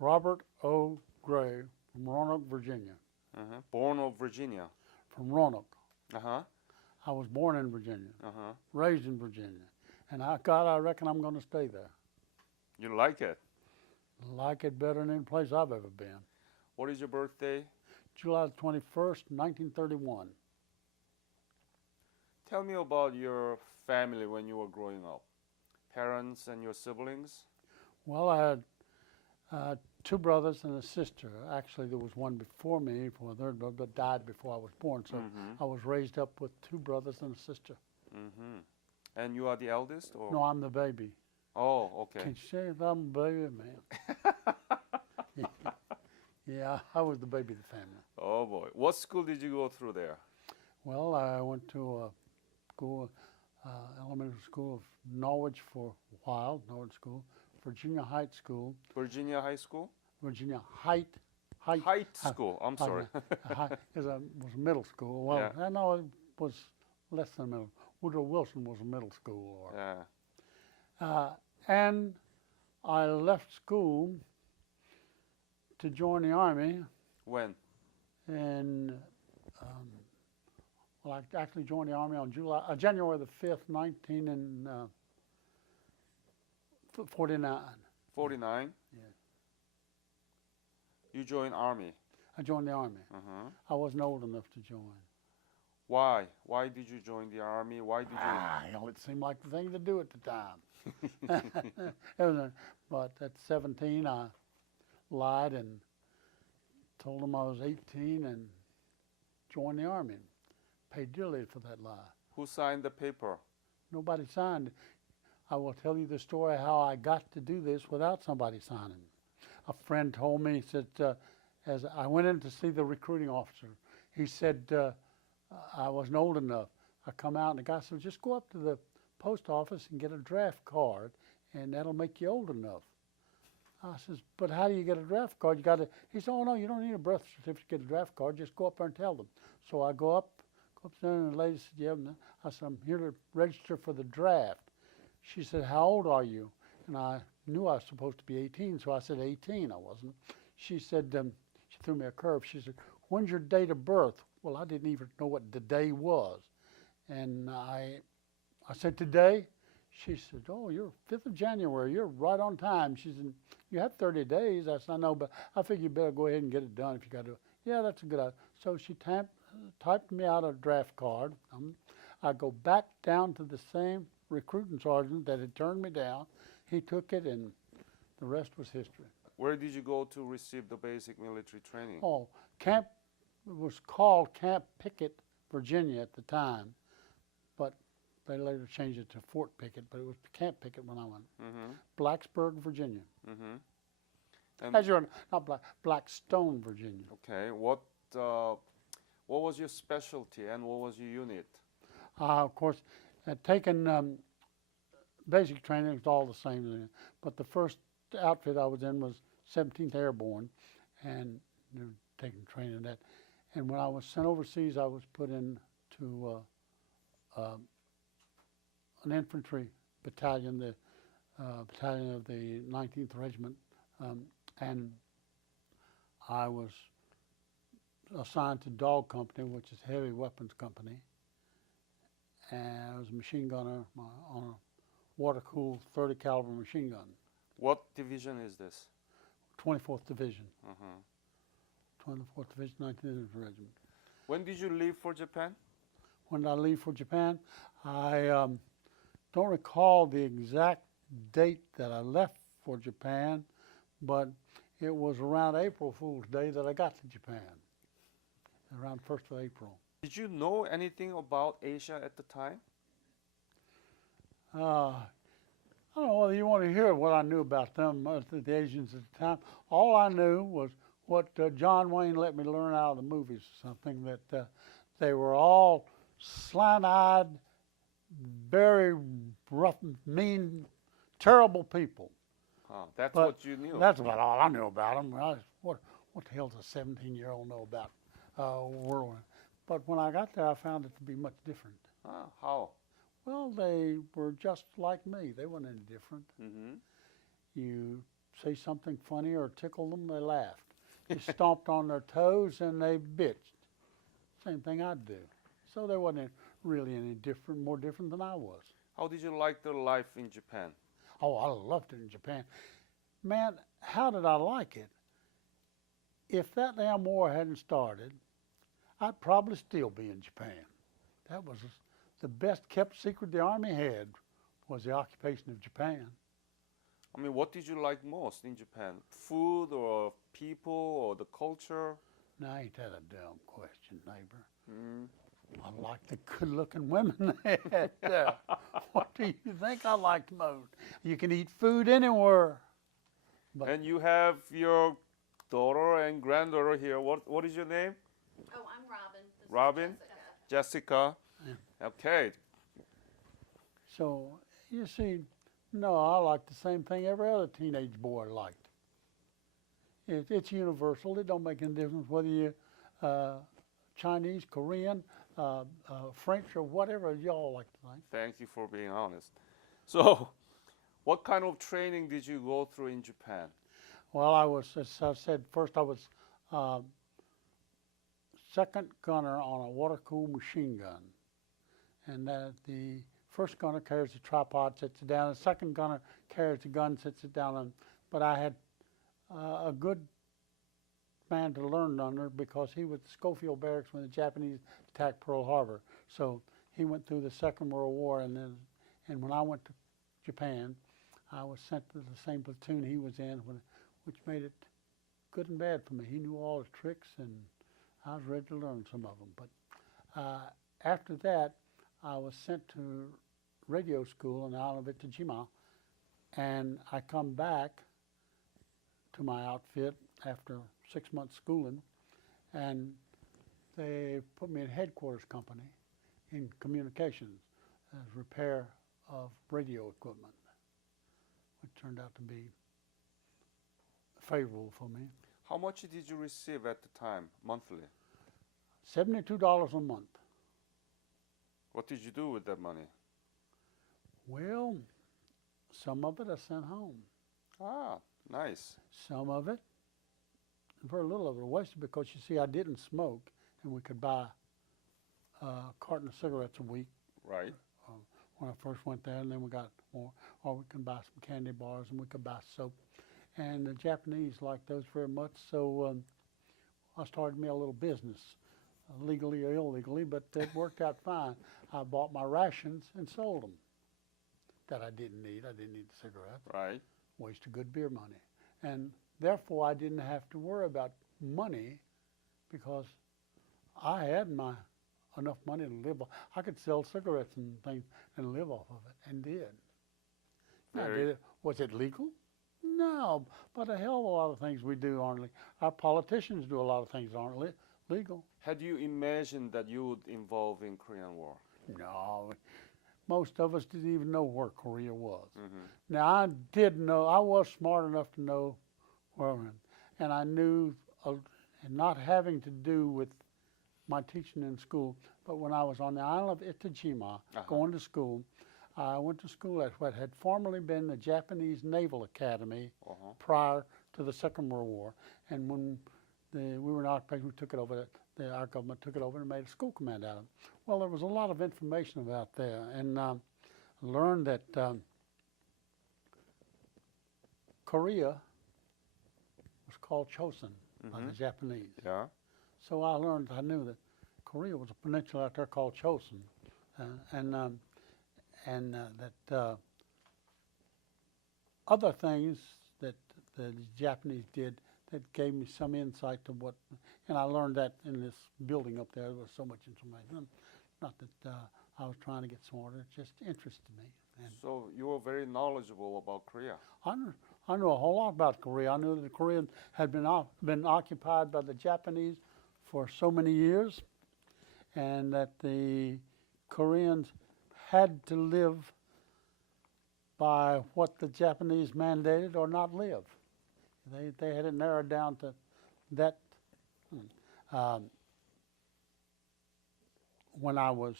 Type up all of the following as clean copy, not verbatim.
Robert O. Gray from Roanoke, Virginia. Born of Virginia. From Roanoke. Uh-huh. I was born in Virginia, Uh-huh. raised in Virginia. And God, I reckon I'm going to stay there. You like it? Like it better than any place I've ever been. What is your birthday? July 21st, 1931. Tell me about your family when you were growing up. Parents and your siblings? Well, I had two brothers and a sister. Actually, there was one before me, for a third brother, but died before I was born. So I was raised up with two brothers and a sister. And you are the eldest? Or? No, I'm the baby. Oh, okay. Can you say if I'm a baby, man? Yeah, I was the baby of the family. Oh, boy. What school did you go through there? Well, I went to a school, elementary school of Norwich for a while, Norwich School, Virginia Heights School. Virginia High School? Virginia Height School. I'm sorry. It was a middle school. Well, Yeah. no, it was less than middle. Woodrow Wilson was a middle school. Yeah. And I left school to join the Army. When? And well, I actually joined the Army on January the 5th, 1949. 49? Yeah. You joined Army? I joined the Army. I wasn't old enough to join. Why? Why did you join the Army? Why did you? It seemed like the thing to do at the time. But at 17, I lied and told them I was 18 and joined the Army. Paid dearly for that lie. Who signed the paper? Nobody signed. I will tell you the story how I got to do this without somebody signing. A friend told me, he said, as I went in to see the recruiting officer, he said, I wasn't old enough. I come out and the guy said, just go up to the post office and get a draft card and that'll make you old enough. I says, but how do you get a draft card? You got to, he said, oh no, you don't need a birth certificate to get a draft card. Just go up there and tell them. So I go up there and the lady said, yeah, I said, I'm here to register for the draft. She said, how old are you? And I knew I was supposed to be 18, so I said 18. I wasn't. She said, she threw me a curve. She said, when's your date of birth? Well, I didn't even know what the day was. And I said, today? She said, oh, you're 5th of January. You're right on time. She said, you have 30 days. I said, I know, but I figure you better go ahead and get it done if you got to. Yeah, that's a good idea. So she typed me out a draft card. I go back down to the same recruiting sergeant that had turned me down. He took it, and the rest was history. Where did you go to receive the basic military training? Oh, it was called Camp Pickett, Virginia at the time, but they later changed it to Fort Pickett, but it was Camp Pickett when I went. Blacksburg, Virginia. Blackstone, Virginia. Okay, what was your specialty and what was your unit? Of course, taken basic training was all the same, but the first outfit I was in was 17th Airborne, and they were taking training in that. And when I was sent overseas, I was put into an infantry battalion, the battalion of the 19th Regiment, and I was assigned to Dog Company, which is heavy weapons company, and I was a machine gunner on a water-cooled 30 caliber machine gun. What division is this? 24th Division. 24th Division, 19th Regiment. When did you leave for Japan? When did I leave for Japan? I don't recall the exact date that I left for Japan, but it was around April Fool's Day that I got to Japan, around 1st of April. Did you know anything about Asia at the time? I don't know whether you want to hear what I knew about them, the Asians at the time. All I knew was what John Wayne let me learn out of the movies, something that they were all slant-eyed, very rough, mean, terrible people. Oh, that's But what you knew. That's about all I knew about them. What the hell does a 17-year-old know about world? But when I got there, I found it to be much different. How? Well, they were just like me. They weren't any different. Mm-hmm. You say something funny or tickle them, they laughed. You stomped on their toes and they bitched. Same thing I'd do. So there wasn't really any more different than I was. How did you like the life in Japan? Oh, I loved it in Japan. Man, how did I like it? If that damn war hadn't started, I'd probably still be in Japan. That was the best kept secret the Army had, was the occupation of Japan. I mean, what did you like most in Japan? Food or people or the culture? Now, ain't that a dumb question, neighbor? Mm. I like the good-looking women they had there. What do you think I liked most? You can eat food anywhere. But And you have your daughter and granddaughter here. What is your name? Oh, I'm Robin. This is Robin? Jessica. Jessica. Okay. so, you see, no, I like the same thing every other teenage boy liked. It's universal. It don't make any difference whether you're Chinese, Korean, French, or whatever y'all like to think. Thank you for being honest. So, what kind of training did you go through in Japan? Well, I was, as I said, first I was second gunner on a water-cooled machine gun. And the first gunner carries the tripod, sits it down. The second gunner carries the gun, sits it down. But I had a good man to learn under because he was at Schofield Barracks when the Japanese attacked Pearl Harbor. So he went through the Second World War, and when I went to Japan, I was sent to the same platoon he was in, which made it good and bad for me. He knew all the tricks, and I was ready to learn some of them. But after that, I was sent to radio school in the island of Itajima, and I come back to my outfit after 6 months schooling, and they put me in headquarters company in communications as repair of radio equipment, which turned out to be favorable for me. How much did you receive at the time, monthly? $72 a month. What did you do with that money? Well, some of it I sent home. Ah, nice. Some of it, very little of it, wasted because, you see, I didn't smoke, and we could buy a carton of cigarettes a week Right. when I first went there, and then we got more. Or we could buy some candy bars, and we could buy soap. And the Japanese liked those very much, so I started me a little business, legally or illegally, but it worked out fine. I bought my rations and sold them that I didn't need. I didn't need the cigarettes. Right. Wasted good beer money. And therefore, I didn't have to worry about money because I had enough money to live off. I could sell cigarettes and things and live off of it, and did. Now, was it legal? No, but a hell of a lot of things we do aren't legal. Our politicians do a lot of things that aren't legal. Had you imagined that you would involve in Korean War? No, most of us didn't even know where Korea was. Mm-hmm. Now, I did know, I was smart enough to know where we were, and I knew, and not having to do with my teaching in school, but when I was on the island of Itajima, going to school, I went to school at what had formerly been the Japanese Naval Academy prior to the Second World War. And when we were in occupation, we took it over, our government took it over and made a school command out of it. Well, there was a lot of information about there, and learned that Korea was called Chosun by the Japanese. Yeah. So I knew that Korea was a peninsula out there called Chosun, and that other things that the Japanese did that gave me some insight to what, and I learned that in this building up there. There was so much information. Not that I was trying to get smarter, it just interested me. And So you were very knowledgeable about Korea. I knew a whole lot about Korea. I knew that the Korea had been occupied by the Japanese for so many years, and that the Koreans had to live by what the Japanese mandated or not live. They had it narrowed down to that. When I was,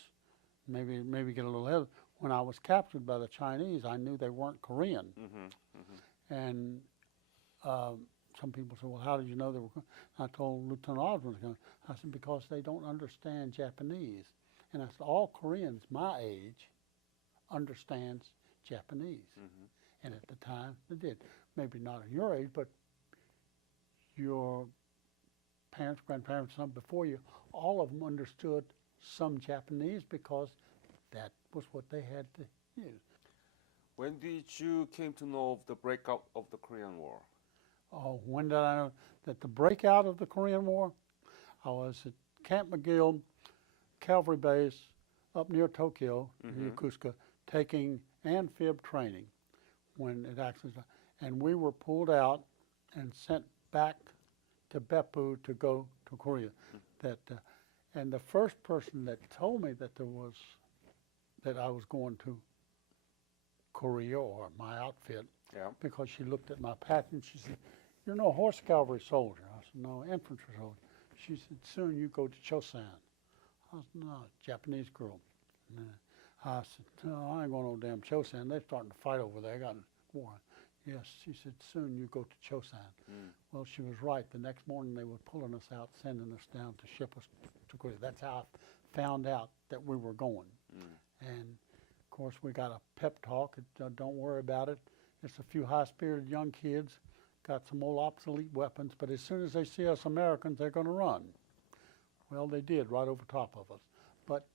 maybe get a little ahead, when I was captured by the Chinese, I knew they weren't Korean. Mm-hmm. Mm-hmm. And some people say, well, how did you know they were coming? I told Lieutenant Osborne was coming. I said, because they don't understand Japanese. And I said, all Koreans my age understands Japanese. And at the time, they did. Maybe not at your age, but your parents, grandparents, some before you, all of them understood some Japanese because that was what they had to use. When did you came to know of the breakout of the Korean War? Oh, when did I know that the breakout of the Korean War? I was at Camp McGill Cavalry Base up near Tokyo, Yokosuka, taking amphib training when it actually, and we were pulled out and sent back to Beppu to go to Korea. And the first person that told me that I was going to Korea, or my outfit, because she looked at my pattern and she said, "You're no horse cavalry soldier." I said, "No, infantry soldier." She said, "Soon you go to Chosan." I said, "No, Japanese girl." And I said, "No, I ain't going no damn Chosan. They're starting to fight over there. I got war." Yes, she said, "Soon you go to Chosan." Well, she was right. The next morning they were pulling us out, sending us down to ship us to Korea. That's how I found out that we were going. And of course, we got a pep talk. Don't worry about it. It's a few high-spirited young kids, got some old obsolete weapons, but as soon as they see us Americans, they're going to run. Well, they did, right over top of us. But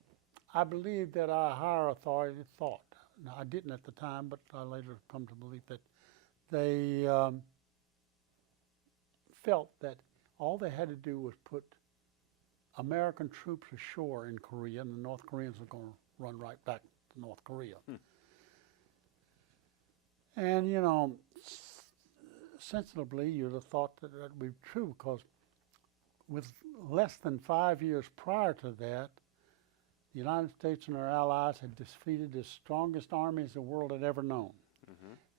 I believe that our higher authority thought. Now, I didn't at the time, but I later come to believe that they felt that all they had to do was put American troops ashore in Korea, and the North Koreans were going to run right back to North Korea. And, you know, sensibly, you'd have thought that that would be true, because with less than 5 years prior to that, the United States and their allies had defeated the strongest armies the world had ever known.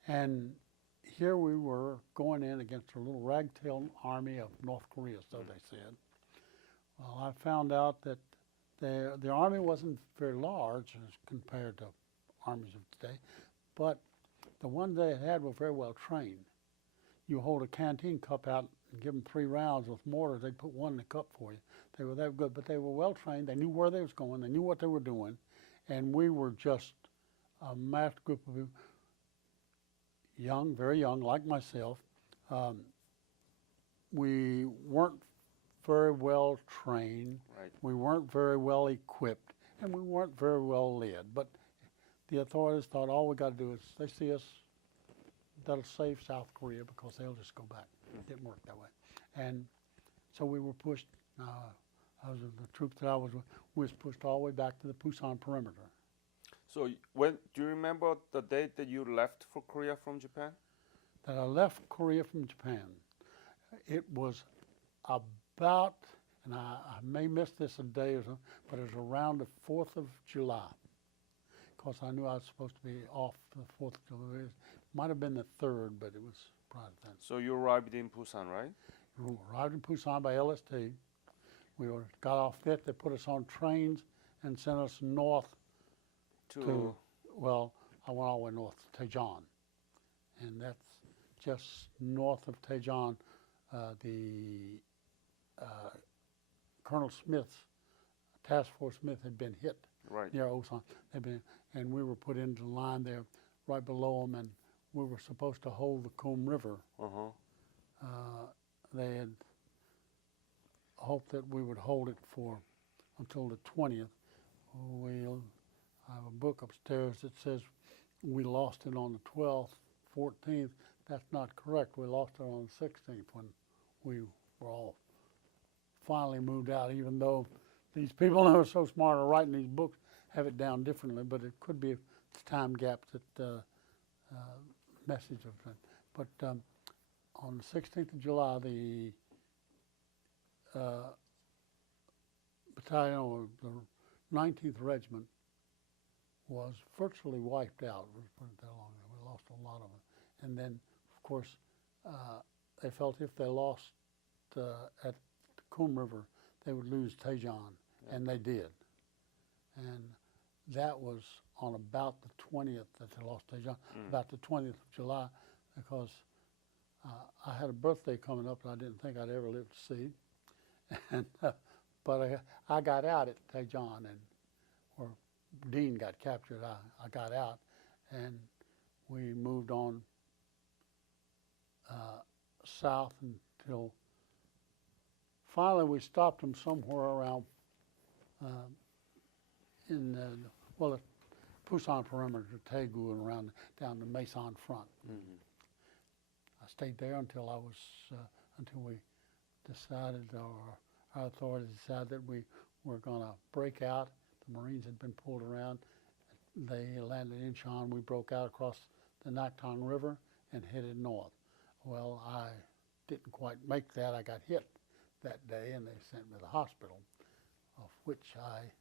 And here we were going in against a little ragtail army of North Korea, so they said. Well, I found out that the army wasn't very large as compared to armies of today, but the ones they had were very well trained. You hold a canteen cup out and give them 3 rounds with mortars, they'd put one in the cup for you. They were that good, but they were well trained. They knew where they was going. They knew what they were doing, and we were just a massed group of young, very young, like myself. We weren't very well trained. We weren't very well equipped, and we weren't very well led. But the authorities thought all we got to do is, they see us, that'll save South Korea because they'll just go back. It didn't work that way. And so we were pushed, I was the troops that I was with, we was pushed all the way back to the Pusan perimeter. So when do you remember the date that you left for Korea from Japan? That I left Korea from Japan. It was about, and I may miss this a day or something, but it was around the 4th of July. Because I knew I was supposed to be off the 4th of July. It might have been the 3rd, but it was probably then. So you arrived in Busan, right? We arrived in Busan by LST. We got off that. They put us on trains and sent us north to, well, I went all the way north to Daejeon. And that's just north of Daejeon. Colonel Smith's, Task Force Smith, had been hit near Osan. And we were put into line there right below them, and we were supposed to hold the Coom River. They had hoped that we would hold it until the 20th. I have a book upstairs that says we lost it on the 12th, 14th. That's not correct. We lost it on the 16th when we were all finally moved out, even though these people who are so smart are writing these books have it down differently, but it could be time gaps that message of that. But on the 16th of July, the battalion, or the 19th Regiment, was virtually wiped out. We put it that long ago. We lost a lot of it. And then, of course, they felt if they lost at the Coom River, they would lose Daejeon, and they did. And that was on about the 20th that they lost Daejeon, about the 20th of July, because I had a birthday coming up that I didn't think I'd ever live to see, and but I got out at Tejon, and where Dean got captured, I got out, and we moved on south until finally we stopped them somewhere around in the Pusan perimeter, Taegu, and around down the Mason front. Mm-hmm. I stayed there until I was until we decided, or our authorities decided that we were going to break out. The Marines had been pulled around. They landed in Shan. We broke out across the Naktong River and headed north. Well, I didn't quite make that. I got hit that day, and they sent me to the hospital, of which I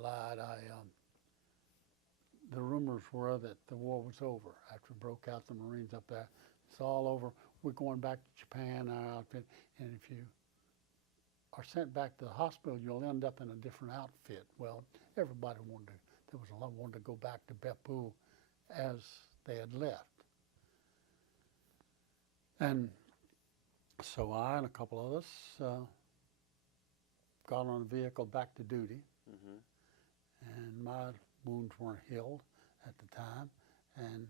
lied. The rumors were that the war was over after it broke out. The Marines up there, it's all over. We're going back to Japan, our outfit, and if you are sent back to the hospital, you'll end up in a different outfit. Well, everybody there was a lot wanted to go back to Beppu as they had left. And so I and a couple of us got on a vehicle back to duty, Mm-hmm. and my wounds weren't healed at the time, and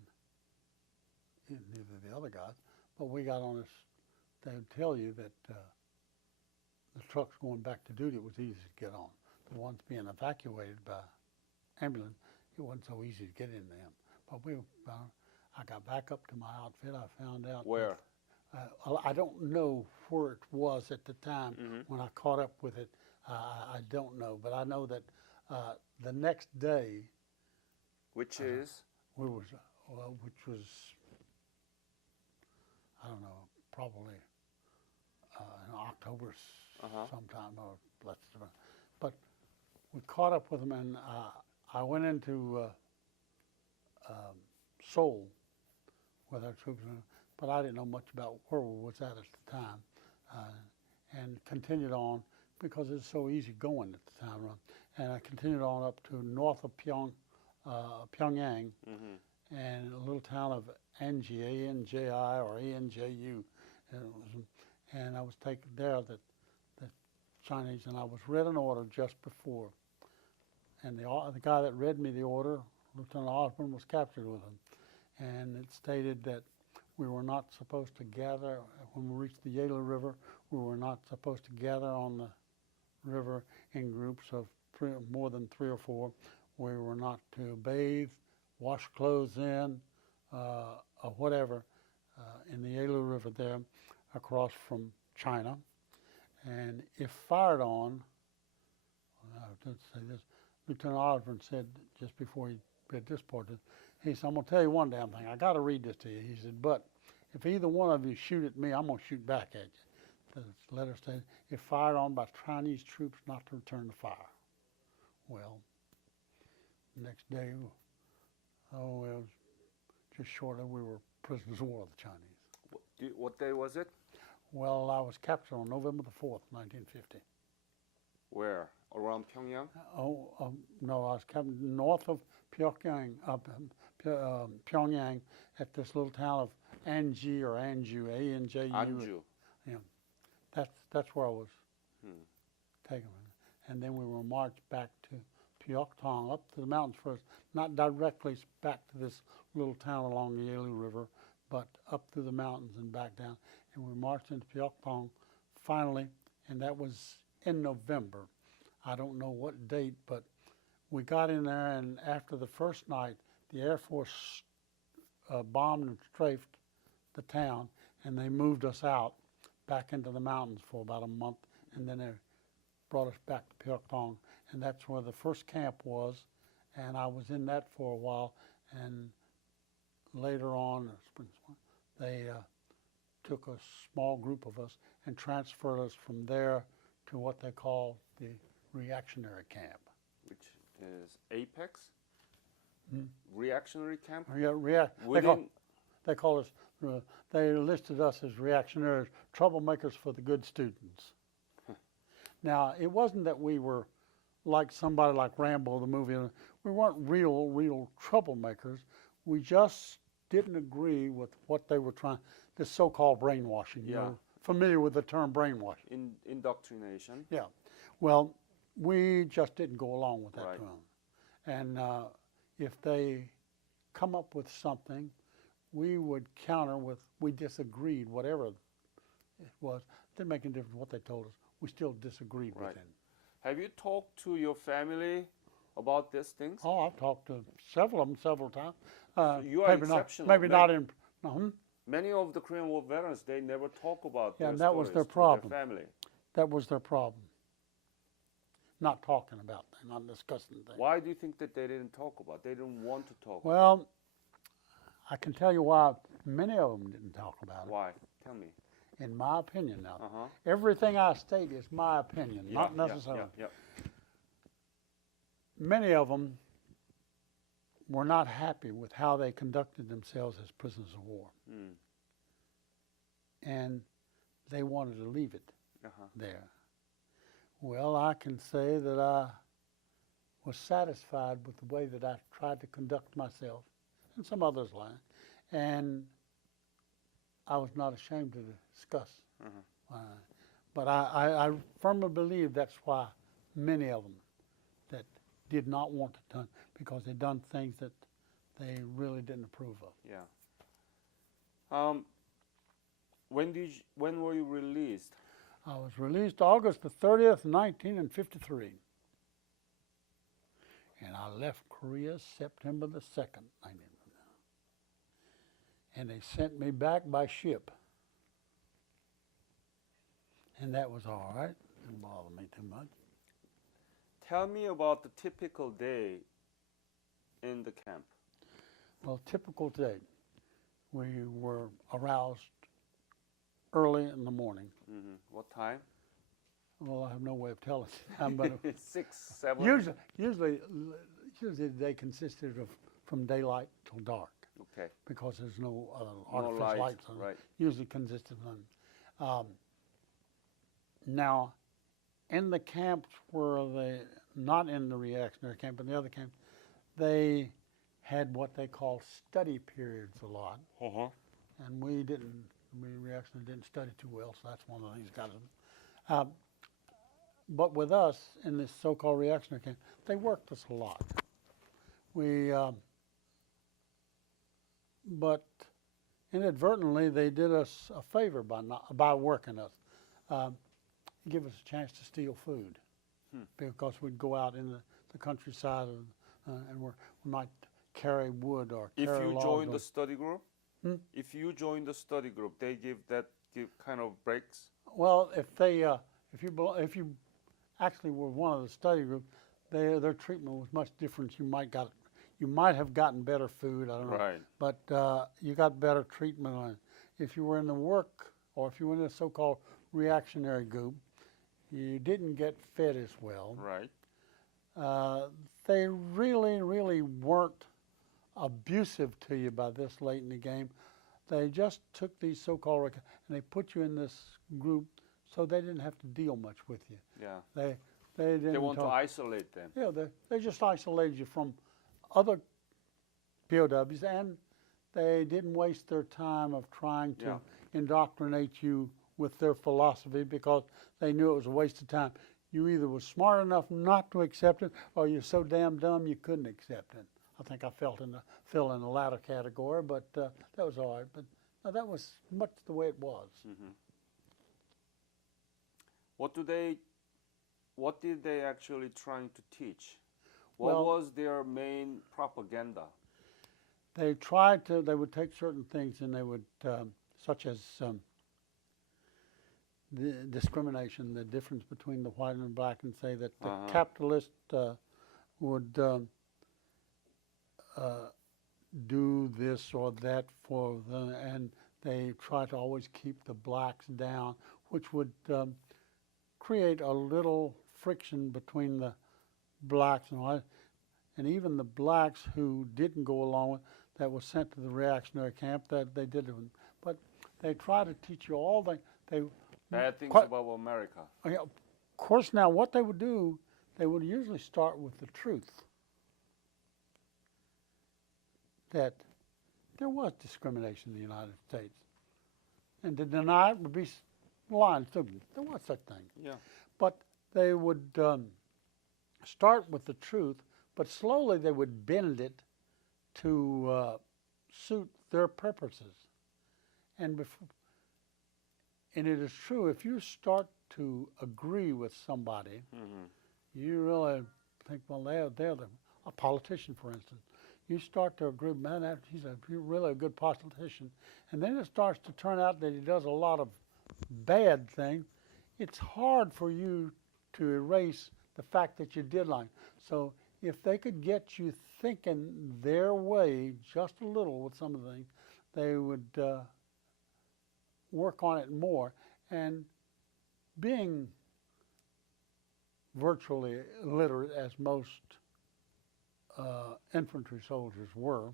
neither the other guys. But we got on this. They would tell you that the trucks going back to duty, it was easy to get on. The ones being evacuated by ambulance, it wasn't so easy to get in them. But I got back up to my outfit. I found out Where? I don't know where it was at the time Mm-hmm. when I caught up with it. I don't know, but I know that the next day, Which is? which was, I don't know, probably in October sometime or less. But we caught up with them, and I went into Seoul with our troops, but I didn't know much about where we was at the time, and continued on because it's so easy going at the time. And I continued on up to north of Pyongyang, Mm-hmm. and a little town of Anji, A-N-J-I or A-N-J-U, and I was taken there, the Chinese, and I was read an order just before, and the guy that read me the order, Lieutenant Osborne, was captured with him, and it stated that we were not supposed to gather, when we reached the Yalu River, we were not supposed to gather on the river in groups of more than 3 or 4. We were not to bathe, wash clothes in, or whatever, in the Yalu River there, across from China. And if fired on, I did say this, Lieutenant Osborne said just before he read this part, he said, I'm going to tell you one damn thing. I got to read this to you. He said, but if either one of you shoot at me, I'm going to shoot back at you. The letter said, if fired on by Chinese troops, not to return the fire. Well, next day, it was just shortly, we were prisoners of war of the Chinese. What day was it? Well, I was captured on November the 4th, 1950. Where? Around Pyongyang? No, I was captured north of Pyongyang, Pyongyang, at this little town of Anji or Anju, A-N-J-U. Anju. Yeah, that's where I was taken. And then we were marched back to Pyeongtaung, up to the mountains first, not directly back to this little town along the Yalu River, but up through the mountains and back down. And we marched into Pyeongtaung finally, and that was in November. I don't know what date, but we got in there, and after the first night, the Air Force bombed and strafed the town, and they moved us out back into the mountains for about a month, and then they brought us back to Pyeongtaung, and that's where the first camp was, and I was in that for a while, and later on, they took a small group of us and transferred us from there to what they call the reactionary camp. Which is Apex? Reactionary camp? They call us, they listed us as reactionaries, troublemakers for the good students. Now, it wasn't that we were like somebody like Rambo, the movie. We weren't real troublemakers. We just didn't agree with what they were trying, this so-called brainwashing. Yeah. You're familiar with the term brainwashing. Indoctrination. Yeah. Well, we just didn't go along with that Right. term. And if they come up with something, we would counter with, we disagreed, whatever it was. Didn't make any difference what they told us. We still disagreed Right. with them. Have you talked to your family about these things? Oh, I've talked to several of them several times. You are maybe exceptional. Not, maybe not in. Many of the Korean War veterans, they never talk about Yeah, their and that was stories their to problem. their family. That was their problem. Not talking about things, not discussing things. Why do you think that they didn't talk about? They didn't want to talk. Well, I can tell you why many of them didn't talk about it. Why? Tell me. In my opinion now. Uh-huh. Everything I state is my opinion, not necessarily. Yeah. Many of them were not happy with how they conducted themselves as prisoners of war. Mm. And they wanted to leave it Uh-huh. there. Well, I can say that I was satisfied with the way that I tried to conduct myself, and some others like, and I was not ashamed to discuss. But I firmly believe that's why many of them that did not want to done, because they done things that they really didn't approve of. Yeah. When were you released? I was released August the 30th, 1953. And I left Korea September the 2nd, 1959. And they sent me back by ship. And that was all right. Didn't bother me too much. Tell me about the typical day in the camp. Well, typical day. We were aroused early in the morning. Mm-hmm. What time? Well, I have no way of telling time, but 6, 7. usually the day consisted of from daylight till dark, Okay. because there's no No artificial light, lights on it. right. Usually consisted of now, in the camps where they, not in the reactionary camp, but in the other camp, they had what they call study periods a lot. Uh-huh. And we reactionary didn't study too well, so that's one of the things that got us. But with us in this so-called reactionary camp, they worked us a lot. But inadvertently, they did us a favor by working us. Give us a chance to steal food, because we'd go out in the countryside and we might carry wood or carry If you logs. join the study group, if you join the study group, they give kind of breaks. Well, if you actually were one of the study group, their treatment was much different. You might have gotten better food. I don't know, Right. but you got better treatment on it. If you were in the work, or if you were in the so-called reactionary group, you didn't get fed as well. Right. They really, really weren't abusive to you by this late in the game. They just took these so-called and they put you in this group so they didn't have to deal much with you. Yeah. They didn't. They want to talk. isolate them. Yeah, they just isolated you from other POWs, and they didn't waste their time of trying to indoctrinate you with their philosophy, because they knew it was a waste of time. You either were smart enough not to accept it, or you're so damn dumb you couldn't accept it. I think I fell in the latter category, but that was all right. But that was much the way it was. Mm-hmm. What did they actually trying to teach? What was their main propaganda? They would take certain things and they would, such as the discrimination, the difference between the white and the black, and say that the capitalist would do this or that for them, and they try to always keep the blacks down, which would create a little friction between the blacks and white. And even the blacks who didn't go along with that was sent to the reactionary camp, that they did it. But they try to teach you all they Bad things about America. Of course, now what they would do, they would usually start with the truth. That there was discrimination in the United States. And to deny it would be lying, stupid. There was such thing. Yeah. But they would start with the truth, but slowly they would bend it to suit their purposes. And it is true, if you start to agree with somebody, you really think, well, they're a politician, for instance. You start to agree, man, he's really a good politician. And then it starts to turn out that he does a lot of bad things. It's hard for you to erase the fact that you did like. So if they could get you thinking their way just a little with some of the things, they would work on it more. And being virtually illiterate, as most infantry soldiers were,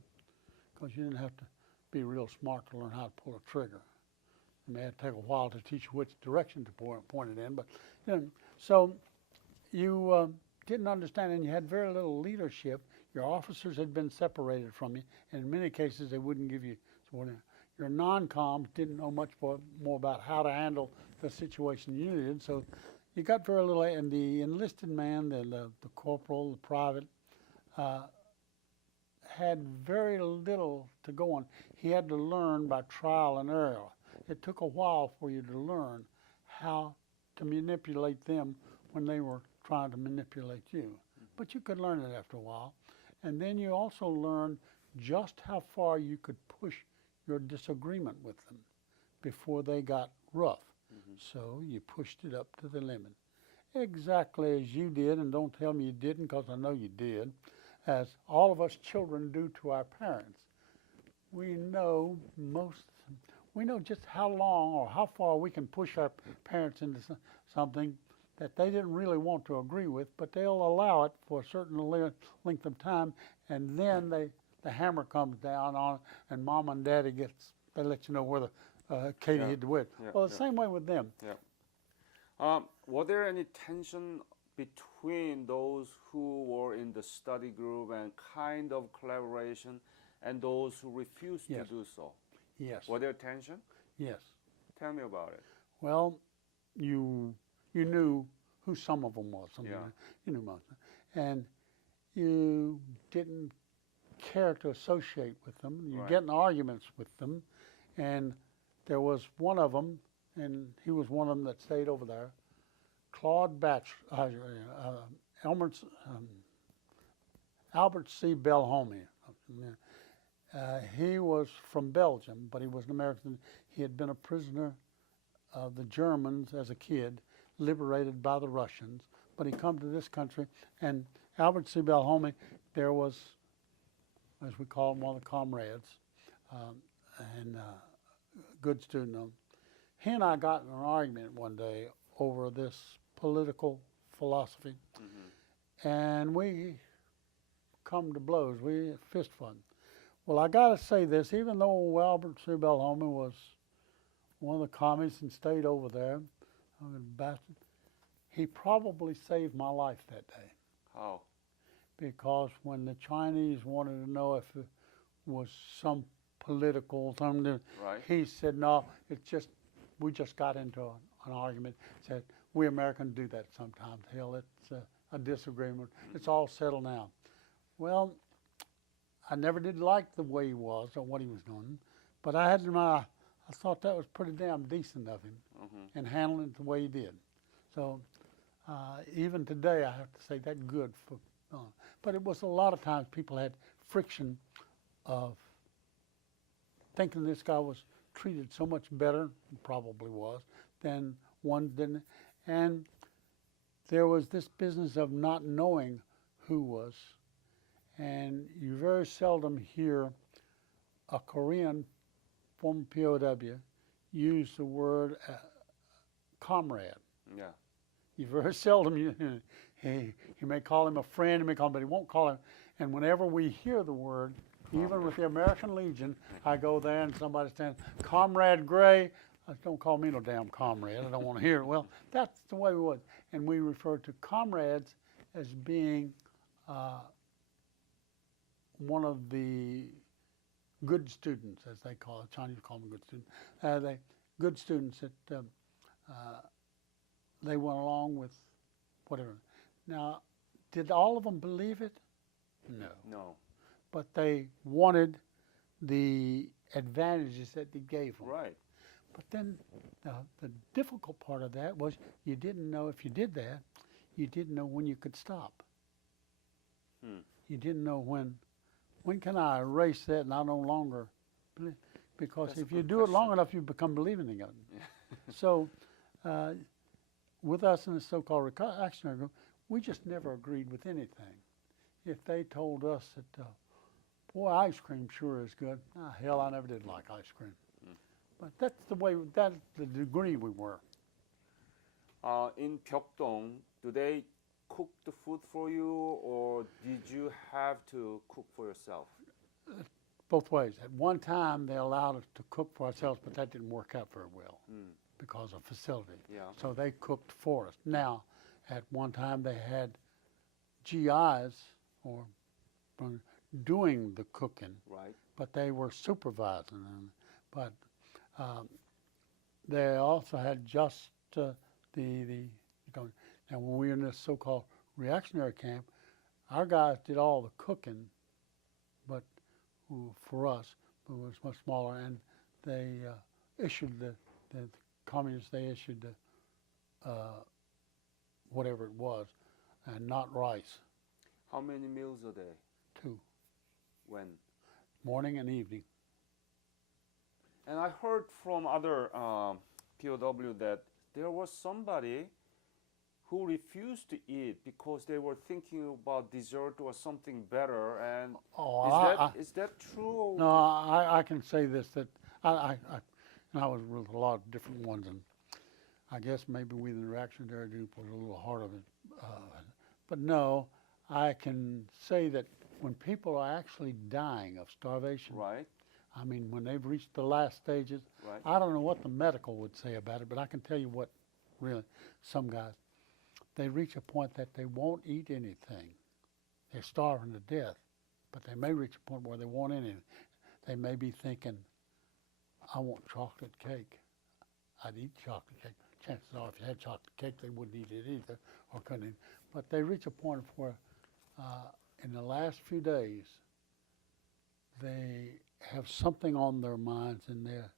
because you didn't have to be real smart to learn how to pull a trigger. It may have to take a while to teach you which direction to point it in, but so you didn't understand, and you had very little leadership. Your officers had been separated from you, and in many cases they wouldn't give you support. Your non-coms didn't know much more about how to handle the situation you needed, so you got very little. And the enlisted man, the corporal, the private, had very little to go on. He had to learn by trial and error. It took a while for you to learn how to manipulate them when they were trying to manipulate you. But you could learn it after a while. And then you also learned just how far you could push your disagreement with them before they got rough. So you pushed it up to the limit. Exactly as you did, and don't tell me you didn't, because I know you did, as all of us children do to our parents. We know just how long or how far we can push our parents into something that they didn't really want to agree with, but they'll allow it for a certain length of time, and then the hammer comes down on it, and mom and daddy they let you know where the Katie hit the wood. Well, the same way with them. Yeah. Were there any tension between those who were in the study group and kind of collaboration and those who refused to do so? Yes. Were there tension? Yes. Tell me about it. Well, you knew who some of them was. You knew most of them. And you didn't care to associate with them. You get in arguments with them. And there was one of them, and he was one of them that stayed over there, Albert C. Belhomme. He was from Belgium, but he was an American. He had been a prisoner of the Germans as a kid, liberated by the Russians, but he come to this country, and Albert C. Belhomme, there was, as we call him, one of the comrades, and good student of him. He and I got in an argument one day over this political philosophy, and we come to blows. We fist fought. Well, I got to say this, even though Albert C. Belhomme was one of the communists and stayed over there, he probably saved my life that day. How? Because when the Chinese wanted to know if it was some political something, he said, no, we just got into an argument. Said, we Americans do that sometimes. Hell, it's a disagreement. It's all settled now. Well, I never did like the way he was or what he was doing, but I thought that was pretty damn decent of him and handling it the way he did. So even today, I have to say that's good for. But it was a lot of times people had friction of thinking this guy was treated so much better, probably was, than one didn't. And there was this business of not knowing who was. And you very seldom hear a Korean former POW use the word comrade. Yeah. You very seldom, he may call him a friend, but he won't call him. And whenever we hear the word, even with the American Legion, I go there and somebody stands, Comrade Gray. Don't call me no damn comrade. I don't want to hear it. Well, that's the way we would. And we refer to comrades as being one of the good students, as they call it. Chinese call them good students. Good students that they went along with whatever. Now, did all of them believe it? No. No. But they wanted the advantages that it gave them. Right. But then the difficult part of that was you didn't know if you did that, you didn't know when you could stop. You didn't know when can I erase that and I no longer believe. Because That's if a you good do it long question. enough, you become believing in it. So with us in the so-called reactionary group, we just never agreed with anything. If they told us that, boy, ice cream sure is good, hell, I never did like ice cream. But that's the degree we were. In Pyeongdong, do they cook the food for you, or did you have to cook for yourself? Both ways. At one time, they allowed us to cook for ourselves, but that didn't work out very well because of facility. Yeah. So they cooked for us. Now, at one time, they had GIs or doing the cooking, Right. but they were supervising them. But they also had just now when we were in this so-called reactionary camp, our guys did all the cooking, but for us, it was much smaller, and they issued the communists. They issued the whatever it was, and not rice. How many meals a day? 2, When? morning and evening. And I heard from other POW that there was somebody who refused to eat because they were thinking about dessert or something better. And is that true? No, I can say this, that I was with a lot of different ones, and I guess maybe we in the reactionary group was a little hard of it. But no, I can say that when people are actually dying of starvation, Right. I mean, when they've reached the last stages, Right. I don't know what the medical would say about it, but I can tell you what really, some guys, they reach a point that they won't eat anything. They're starving to death, but they may reach a point where they won't eat anything. They may be thinking, I want chocolate cake. I'd eat chocolate cake. Chances are if you had chocolate cake, they wouldn't eat it either, or couldn't eat. But they reach a point where in the last few days, they have something on their minds and they're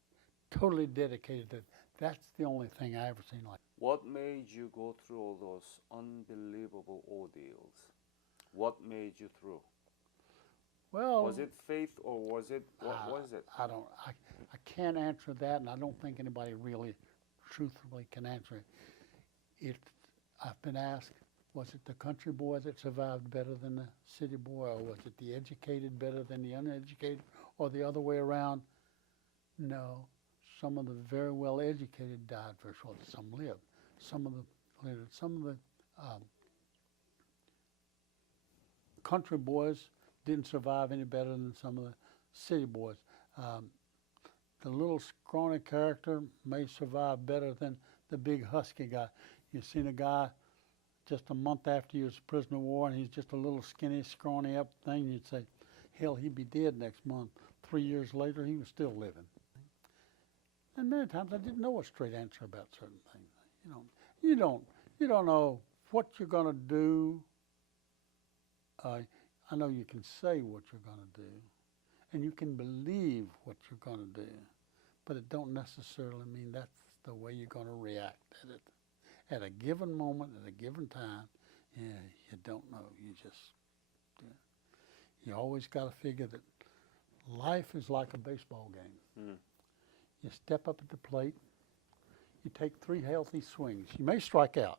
totally dedicated to it. That's the only thing I ever seen like. What made you go through all those unbelievable ordeals? What made you through? Well, Was it faith or was it, what was it? I can't answer that, and I don't think anybody really truthfully can answer it. I've been asked, was it the country boy that survived better than the city boy, or was it the educated better than the uneducated, or the other way around? No. Some of the very well educated died very short. Some lived. Some of the country boys didn't survive any better than some of the city boys. The little scrawny character may survive better than the big husky guy. You've seen a guy just a month after he was a prisoner of war, and he's just a little skinny, scrawny up thing. You'd say, hell, he'd be dead next month. 3 years later, he was still living. And many times I didn't know a straight answer about certain things. You don't know what you're going to do. I know you can say what you're going to do, and you can believe what you're going to do, but it don't necessarily mean that's the way you're going to react at it. At a given moment, at a given time, you don't know. You always got to figure that life is like a baseball game. You step up at the plate, you take 3 healthy swings. You may strike out,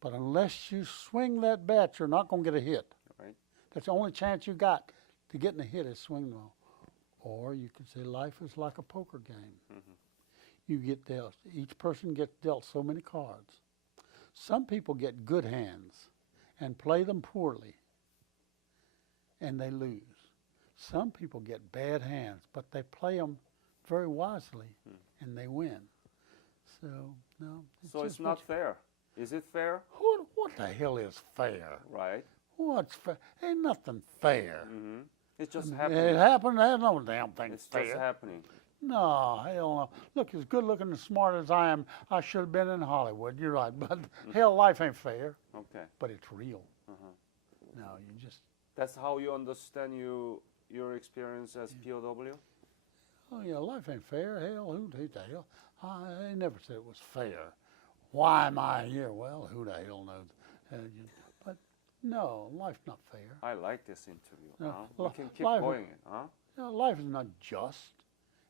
but unless you swing that bat, you're not going to get a hit. Right. That's the only chance you got to getting a hit is swing the ball. Or you could say life is like a poker game. You get dealt, each person gets dealt so many cards. Some people get good hands and play them poorly, and they lose. Some people get bad hands, but they play them very wisely, and they win. So, no. So it's not fair. Is it fair? What the hell is fair? Right. What's fair? Ain't nothing fair. It's just It happening. happened. There's no damn thing It's fair. just happening. No, hell no. Look, as good looking and smart as I am, I should have been in Hollywood. You're right. But hell, life ain't fair. Okay. But it's real. Uh-huh. No, you just, That's how you understand your experience as POW? oh yeah, life ain't fair. Hell, who the hell? I never said it was fair. Why am I here? Well, who the hell knows? But no, life's not fair. I like this interview. No, Huh? We can keep life- going it, huh? You know, life is not just,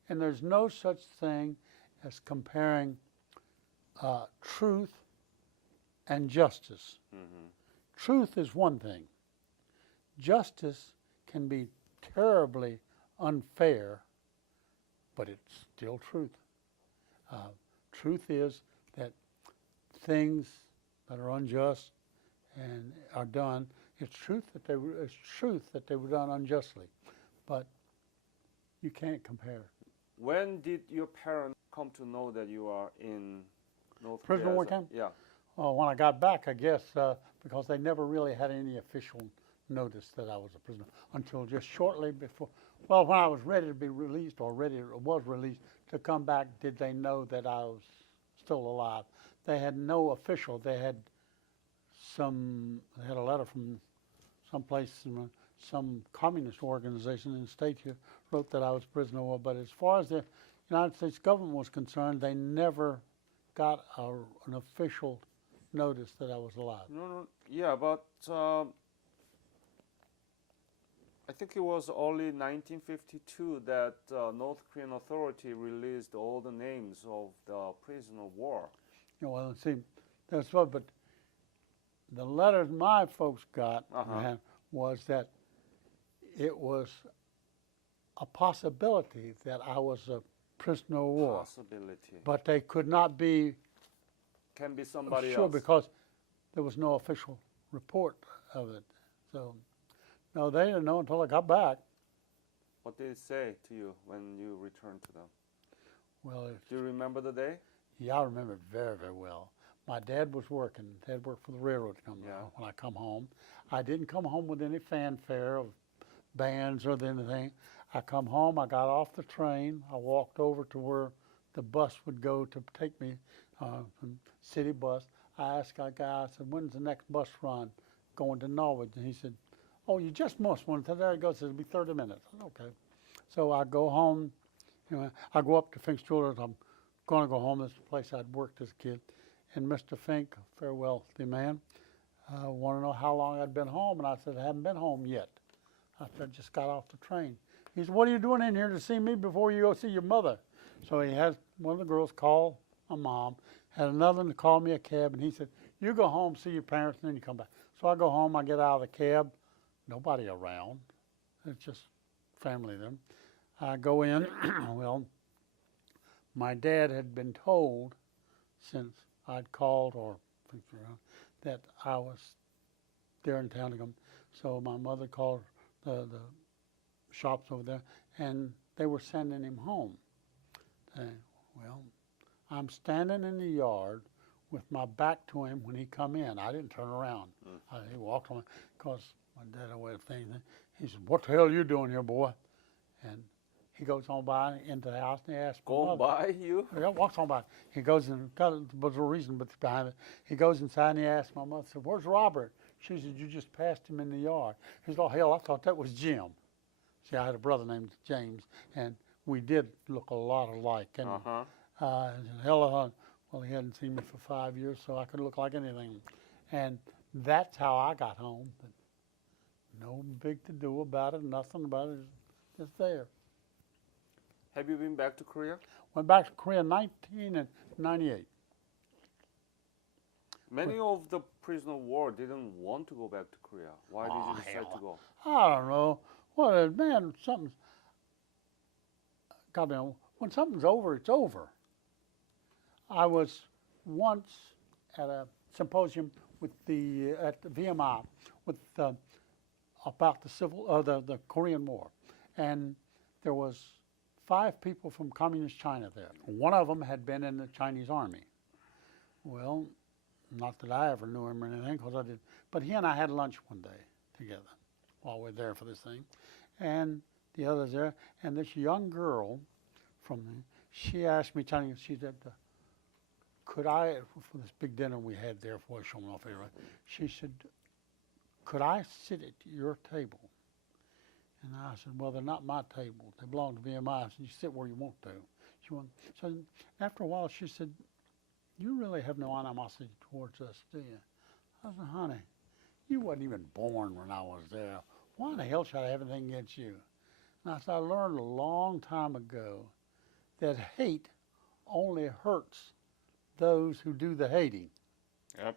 and there's no such thing as comparing truth and justice. Mm-hmm. Truth is one thing. Justice can be terribly unfair, but it's still truth. Truth is that things that are unjust and are done, it's truth that they were done unjustly, but you can't compare. When did your parents come to know that you are in North Prisoner Korea? war camp? Yeah. Oh, when I got back, I guess, because they never really had any official notice that I was a prisoner until just shortly before. Well, when I was ready to be released, or was released to come back, did they know that I was still alive? They had no official. They had a letter from someplace, some communist organization in the state here wrote that I was prisoner of war. But as far as the United States government was concerned, they never got an official notice that I was alive. No. Yeah, but I think it was only 1952 that North Korean authority released all the names of the prisoner of war. Well, see, that's what. But the letters my folks got was that it was a possibility that I was a prisoner of war, Possibility. but they could not be Can be somebody sure else. because there was no official report of it. So, no, they didn't know until I got back. What did it say to you when you returned to them? Well, Do you remember the day? yeah, I remember it very, very well. My dad was working. Dad worked for the railroad company when I come home. I didn't come home with any fanfare of bands or anything. I come home, I got off the train, I walked over to where the bus would go to take me, from city bus. I asked a guy, I said, when's the next bus run going to Norwich? And he said, oh, you just missed one. So there he goes, it'll be 30 minutes. I said, okay. So I go home, I go up to Fink's Jewelers. I'm going to go home. This is the place I'd worked as a kid. And Mr. Fink, a very wealthy man, wanted to know how long I'd been home. And I said, I haven't been home yet. I said, I just got off the train. He said, what are you doing in here to see me before you go see your mother? So he had one of the girls call my mom, had another one to call me a cab, and he said, you go home, see your parents, and then you come back. So I go home, I get out of the cab, nobody around. It's just family then. I go in, well, my dad had been told since I'd called or that I was there in town to come. So my mother called the shops over there, and they were sending him home. Well, I'm standing in the yard with my back to him when he come in. I didn't turn around. He walked on, because my dad away of things. He said, what the hell are you doing here, boy? And he goes on by into the house, and he asks my Go mother. by you? Yeah, walks on by. He goes and was a reason but behind it. He goes inside and he asks my mother, said, where's Robert? She said, you just passed him in the yard. He said, oh hell, I thought that was Jim. See, I had a brother named James, and we did look a lot alike. And hell, well, he hadn't seen me for 5 years, so I could look like anything. And that's how I got home. But no big to do about it, nothing about it, just there. Have you been back to Korea? Went back to Korea in 1998. Many of the prisoner of war didn't want to go back to Korea. Why did you decide to go? I don't know. Well, man, something's got me on. When something's over, it's over. I was once at a symposium with at the VMI with about the Korean War, and there was 5 people from communist China there. One of them had been in the Chinese army. Well, not that I ever knew him or anything, because I did. But he and I had lunch one day together while we were there for this thing. and the others there. And this young girl she asked me, she said, could I, for this big dinner we had there for showing off everywhere, she said, could I sit at your table? And I said, well, they're not my table. They belong to VMI. I said, you sit where you want to. So after a while, she said, you really have no animosity towards us, do you? I said, honey, you wasn't even born when I was there. Why the hell should I have anything against you? And I said, I learned a long time ago that hate only hurts those who do the hating. Yep.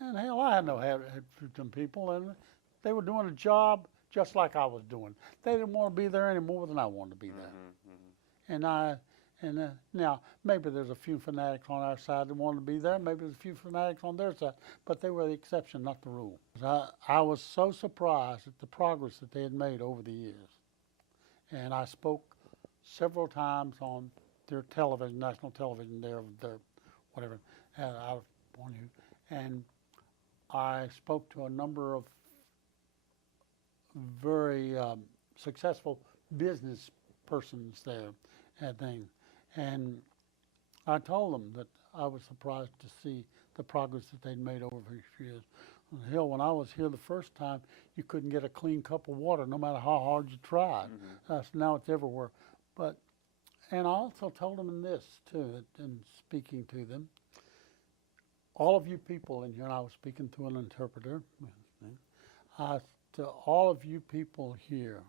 And hell, I had no hatred for them people, and they were doing a job just like I was doing. They didn't want to be there any more than I wanted to be there. And now, maybe there's a few fanatics on our side that wanted to be there. Maybe there's a few fanatics on their side. But they were the exception, not the rule. I was so surprised at the progress that they had made over the years. And I spoke several times on their television, national television, their whatever, out of Borneo. And I spoke to a number of very successful business persons there and things. And I told them that I was surprised to see the progress that they'd made over the years. Hell, when I was here the first time, you couldn't get a clean cup of water no matter how hard you tried. So now it's everywhere. And I also told them in this, too, that in speaking to them, all of you people in here, and I was speaking to an interpreter, to all of you people here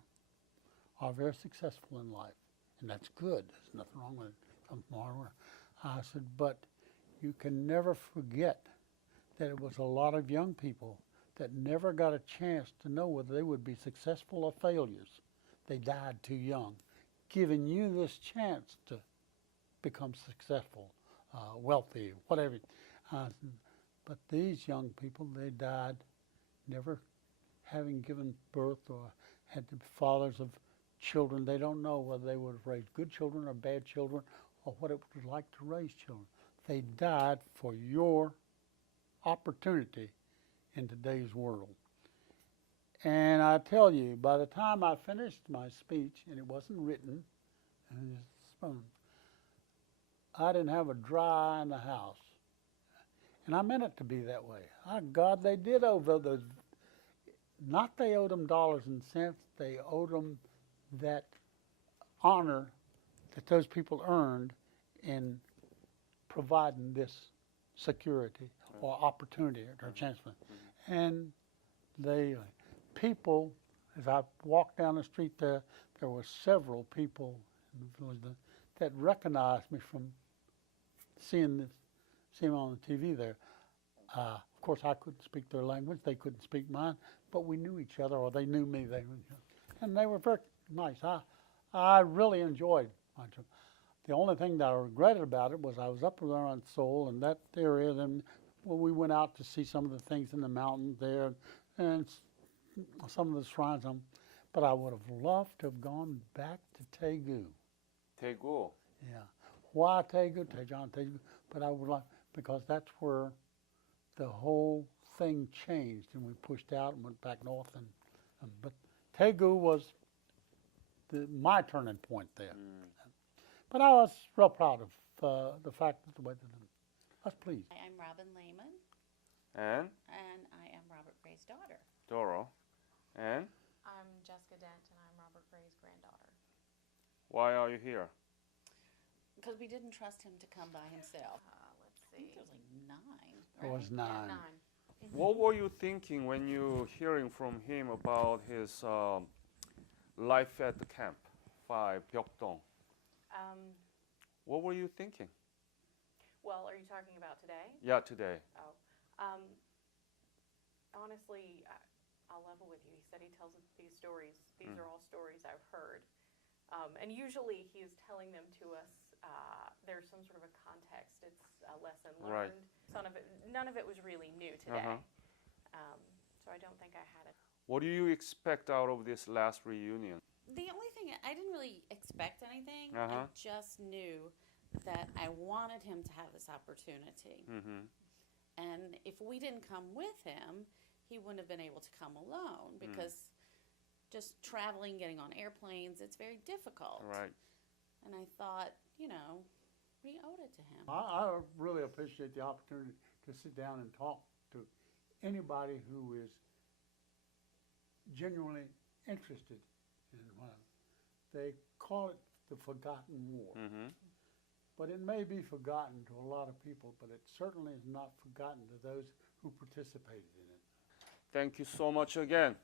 are very successful in life, and that's good. There's nothing wrong with it. Come from hardware. I said, but you can never forget that it was a lot of young people that never got a chance to know whether they would be successful or failures. They died too young, giving you this chance to become successful, wealthy, whatever. But these young people, they died never having given birth or had the fathers of children. They don't know whether they would have raised good children or bad children or what it was like to raise children. They died for your opportunity in today's world. And I tell you, by the time I finished my speech, and it wasn't written, and it's spoken, I didn't have a dry eye in the house. And I meant it to be that way. God, they did owe those. Not they owed them dollars and cents. They owed them that honor that those people earned in providing this security or opportunity or chance. And people, as I walked down the street there were several people in the village that recognized me from seeing them on the TV there. Of course, I couldn't speak their language. They couldn't speak mine, but we knew each other, or they knew me. And they were very nice. I really enjoyed my trip. The only thing that I regretted about it was I was up there on Seoul and that area. Then we went out to see some of the things in the mountains there and some of the shrines. But I would have loved to have gone back to Daegu. Daegu. Yeah. Why Daegu? Daejeon, Daegu. But I would like, because that's where the whole thing changed, and we pushed out and went back north. But Daegu was my turning point there. But I was real proud of the fact that the way that I was pleased. I'm Robin Lehman. And I am Robert Gray's daughter. Doro. And I'm Jessica Dent, and I'm Robert Gray's granddaughter. why are you here? Because we didn't trust him to come by himself. Let's I think see. there was like 9. It was Yeah, 9. 9. What were you thinking when you hearing from him about his life at the camp, 5 Byeokdong? What were you thinking? Well, are you talking about today? Yeah, today. Oh, honestly, I'll level with you. He said he tells these stories. These are all stories I've heard. And usually he is telling them to us. There's some sort of a context. It's a lesson learned. Right. None of it was really new today. So I don't think I had it. What do you expect out of this last reunion? The only thing, I didn't really expect anything. Uh-huh. I just knew that I wanted him to have this opportunity. And if we didn't come with him, he wouldn't have been able to come alone because just traveling, getting on airplanes. It's very difficult. Right. And I thought, you know, we owed it to him. I really appreciate the opportunity to sit down and talk to anybody who is genuinely interested in one. They call it the forgotten war. Mm-hmm. But it may be forgotten to a lot of people, but it certainly is not forgotten to those who participated in it. Thank you so much again.